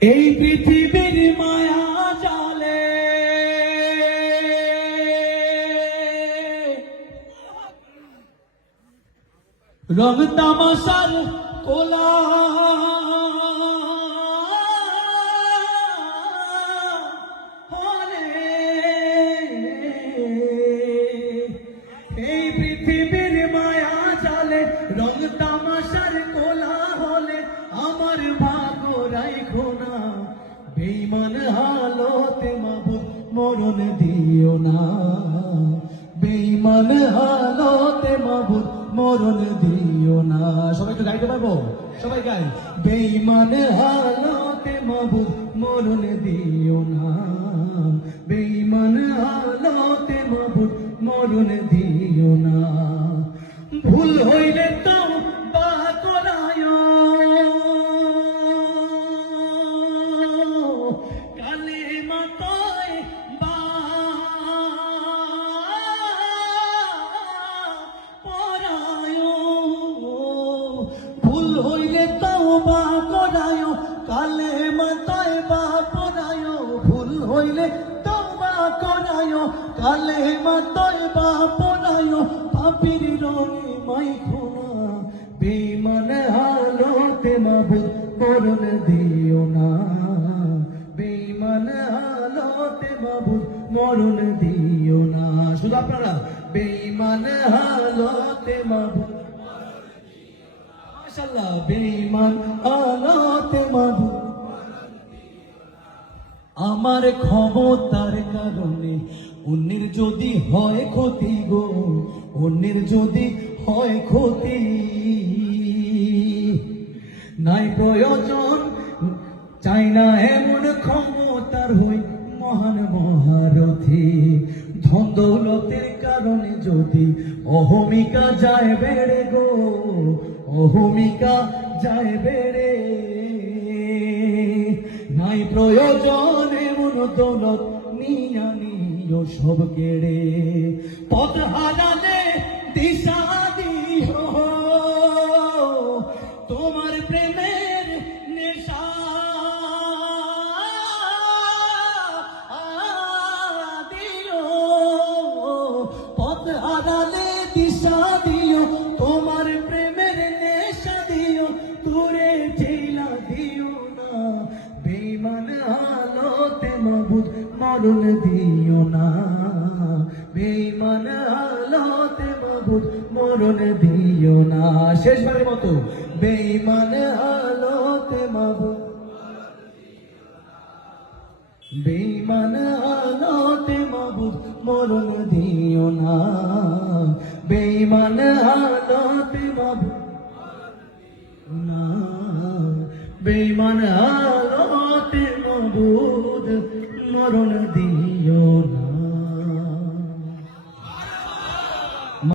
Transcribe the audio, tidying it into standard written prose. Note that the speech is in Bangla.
এই পৃথিবীর মায়া জালে রং তামাশার কোলা এই পৃথিবীর মায়া জালে রং তামাশার কোলা হলে আমার ভাগরাই খোনা বেঈমান হালতে মাবুদ মরণ দিও না বেঈমান হালতে মাবুদ মরণ দিও না সবাই তো গাইতে পারবো সবাই গাই বেঈমান হালতে মাবুদ মরণ দিও না বেঈমান হালতে মাবুদ মরণ দিও না ভুল হইলে তো বা করায় কালে মাতায় বা পরায় ভুল হইলে তো বা করায় কালে মাতায় বা পরায় ভুল হইলে তো বা করায় কালে মাতায় বা পরায় পাপীর রঙে মাইখো না বেঈমান হালতে মাবুদ মরণ দিও না বেঈমান হালতে মাবুদ মরণ দিও না শুধু আপনারা বেঈমান হালতে মাবুদ মাশাআল্লাহ বেঈমান হালতে মাবুদ আমার ক্ষমতার কারণে অন্যের যদি হয় ক্ষতি গো অন্যের যদি হয় ক্ষতি নাই প্রয়োজন চাই না এমন ক্ষমতার হই মহান মহারথী ধন দৌলতের কারণে যদি অহমিকা যায় বেড়ে গো অহমিকা যায় বেড়ে নাই প্রয়োজন এমন দৌলত নিয়া নিও সব কেড়ে পথ হারালে দিশা দিও তোমার প্রেমের নেশা দিও পথ হারালে দিশা দিও তোমার প্রেমের নেশা দিও দূরে ঠেলা দিও না বেঈমান হালতে মাবুদ মরণ দিও না বেঈমান হালতে মাবুদ মরণ দিও না শেষবারের মতো বেঈমান হালতে মাবুদ বেঈমান হালতে মাবুদ মরণ দিও না বেঈমান হালতে মাবুদ না বেঈমান হালতে মাবুদ মরণ দিও